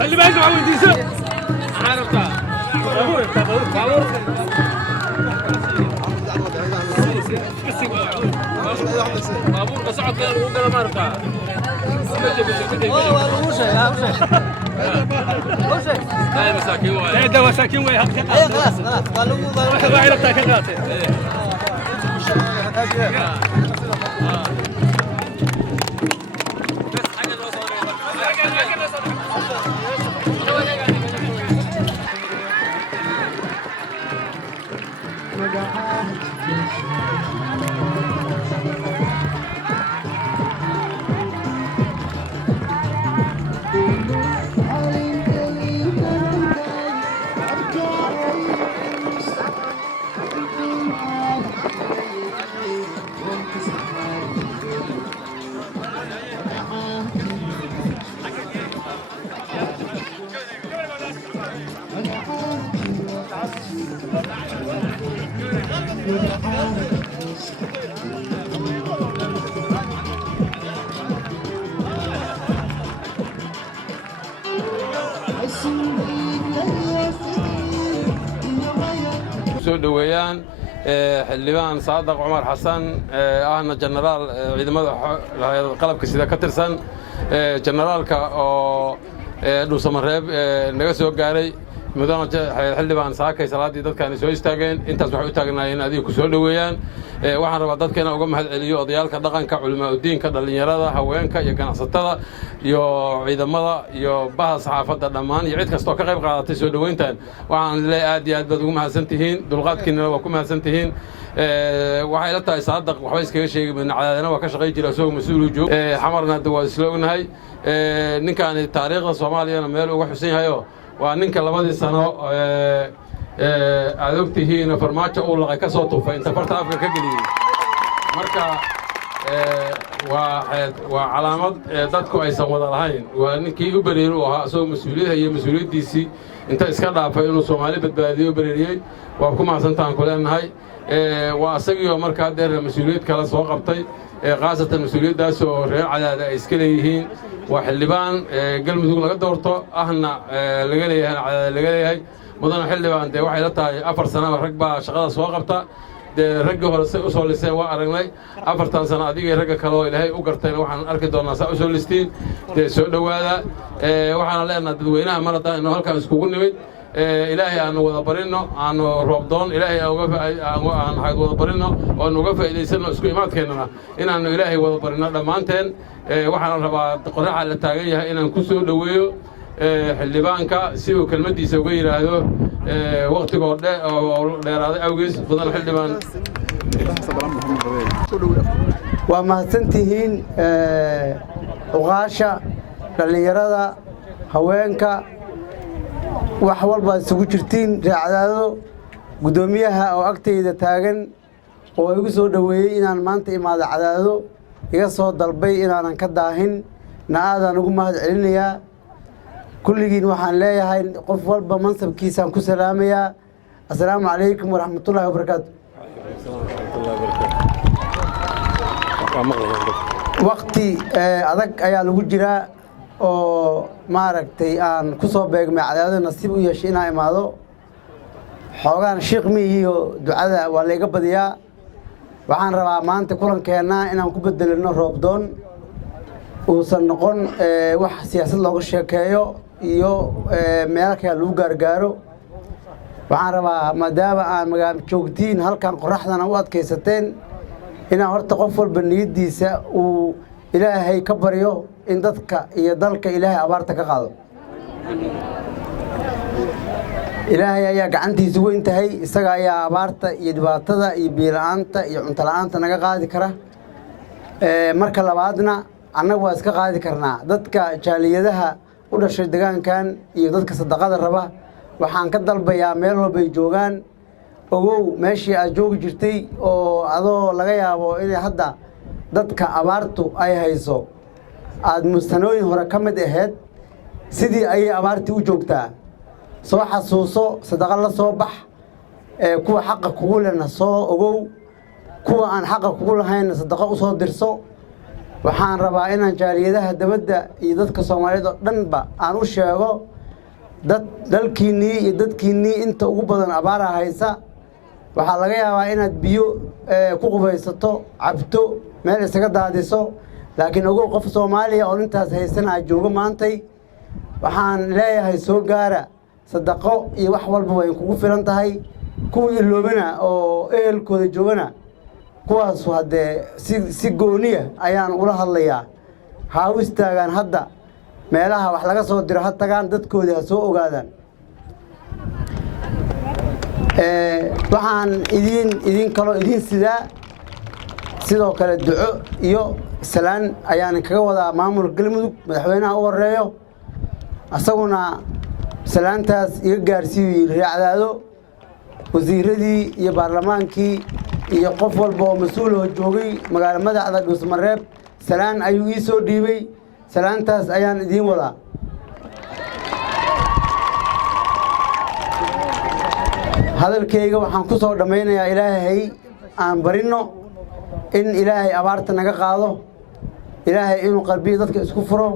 اللي بعده عاود يسوق عرفتها بابور بس عقل وقال ما عرفتها لا مساكين وين ده مساكين وين خلاص قالوا ما عرفتها كذا soo dhaweeyaan xildhibaan Saadaq Cumar Xasan ahna generaal ciidamada qalabka sida ka tirsan generaalka oo dhuusamareeb naga soo gaaray mudana xildhibaan saakay salaadii dadkan soo istaageen intaas waxay u taagnaayeen adiga ku soo dhaweeyaan waxaan rabaa dadkeena uga mahad celiyo odayaalka dhaqanka culimada diinka dhalinyarada haweenka iyo ganacsatada iyo ciidamada iyo baha saxaafadda dhammaan iyo cid kasta oo ka qayb qaadatay soo dhaweyntan waxaan leeyahay aad iyo aad baad ugu mahadsan tihiin dulqaadkiina waa ku mahadsan tihiin waxay la tahay Saadaq waxba iskaga sheegay cadaadana waa ka shaqay jira soo mas'uul joog xamarna hadda waa isla ognahay ninkan taariikhda Soomaaliya meel uga xusan yahayo waa ninka labadii sano aad ogtihiin farmaajo uu laqay ka soo tuufay inta farta afka ka galiyay marka waa calaamad dadku aysan wada lahayn waa ninkii u bareeray oo ahaa soo mas'uuliyadda iyo mas'uuliyadiisii inta iska dhaafay inuu Soomaali badbaadiyo bareeriyay waa ku mahadsantaan ku leenahay waa asagii marka dheer mas'uuliyad kala soo qabtay qaasatan mas'uuliyadaas oo reer cadaada ay iska leeyihiin waa xildhibaan galmudug laga doorto ahna laga leeyahay mudana xildhibaan de waxay la tahay 4 sano rag baa shaqada soo qabta de ragga hore u soo lisay waa aragnay 4 sano adiga ragga kale oo Ilaahay u gartayna waxaan arki doonaa saa u soo listiin de soo dhawaada waxaan leenahay dadweynaha marada inuu halkaan iskugu nimid ilaahay aanu wada barino aanu roobdoon ilaahay aan wada barino oo aan uga faa'iidaysano isku imaadkeennana inaanu ilaahay wada barino dhammaanteen waxaan rabaa qoraxa la taagan yahay inaan ku soo dhaweeyo xildhibaanka si uu kelmadiisa uga yiraahdo waqtigoo dheeraaday awgiis badan xildhibaan waa mahadsantihiin uqaasha dhalinyarada haweenka wax walba isugu jirtiin raacdaado gudoomiyaha oo agteyda taagan oo igu soo dhaweeyay inaan maanta imaado cadaado iga soo dalbay inaanan ka daahin na aadaan ugu mahad celinayaa kulligiin waxaan leeyahay qof walba mansabkiisaan ku salaamayaa assalaamu calaykum waraxmatullaahi wabarakaatu waqti adag ayaa lagu jiraa oo maaragtay aan ku soo beegmay cadaado nasiib u yeeshay inaan imaado xoogaan shiikh miihiyo ducada waa layga badiyaa waxaan rabaa maanta kulankeenna inaan ku bedelino roobdoon uusan noqon wax siyaasad looga sheekeeyo iyo meelo kale lagu gaargaaro waxaan rabaa maadaama aan magaalo joogtiin halkan qoraxdana u adkaysateen inaan horta qof walba niyadiisa uu ilaahay ka baryo in dadka iyo dalka ilaahay abaarta ka qaado ilaahay ayaa gacantiisa weyn tahay isaga ayaa abaarta iyo dhibaatada iyo biyo-la'aanta iyo cunto la'aanta naga qaadi kara marka labaadna annagu waa iska qaadi karnaa dadka jaaliyadaha u dhashay degaankan iyo dadka sadaqada raba waxaan ka dalbayaa meel walbay joogaan ogow meeshii aad joogi jirtay oo adoo laga yaabo inay hadda dadka abaartu ay hayso aad mustanooyin hore ka mid ahayd sidii ayay abaartii u joogtaa soo xasuuso sadaqa la soo bax kuwa xaqa kugu lehna soo ogow kuwa aan xaqa kugu lahaynna sadaqa u soo dirso waxaan rabaa inaan jaaliyadaha dabadda iyo dadka Soomaaliyeed oo dhanba aan u sheego dalkiinnii iyo dadkiinnii inta ugu badan abaara haysa waxaa laga yaabaa inaad biyo ku qubaysato cabto meel isaga daadiso laakiin ogow qof Soomaaliya oo intaas haysanaa jooga maantay waxaan leeyahay soo gaara sadaqo iyo wax walba way kugu filan tahay kuwii iloobana oo ehelkooda joogana kuwaas hadee si gooniya ayaan ula hadlayaa ha u istaagaan hadda meelaha wax laga soo diro ha tagaan dadkooda ha soo ogaadaan waxaan idin kaloo idin sidaa sidoo kale duco iyo salaan ayaan kaga wadaa maamulka galmudug madaxweynaha u horeeyo asaguna salaantaas iga gaarsiiyay raacdaado wasiiradii iyo baarlamaankii iyo qof walba oo mas'uul oo joogay magaalo madaxda Dhuusamareeb salaan ayuu ii soo dhiibay salaantaas ayaan idin wadaa hadalkayga waxaan ku soo dhameynayaa ilaahay aan barino in ilaahay abaarta naga qaado ilaahay inuu qalbiga dadka isku furo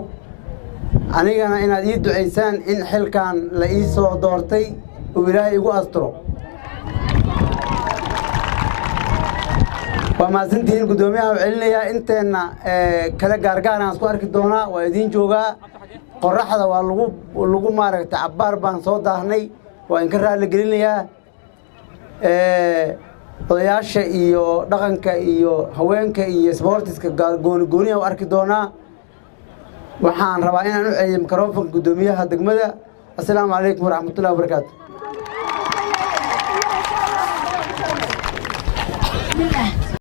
anigana inaad ii duceysaan in xilkan la ii soo doortay oo ilaahay igu astro waa maasantiin gudoomiyaha u celinayaa inteena kala gaargaar aan isku arki doonaa waa idin joogaa qoraxda waa lagu maaragtay cabbaar baan soo daahnay waa in ka raali gelinayaa odayaasha iyo dhaqanka iyo haweenka iyo sportiska gooni u arki doonaa waxaan rabaa inaan u celiyo mikrofoonka gudoomiyaha degmada assalaamu calaykum waraxmatullaahi wabarakaatu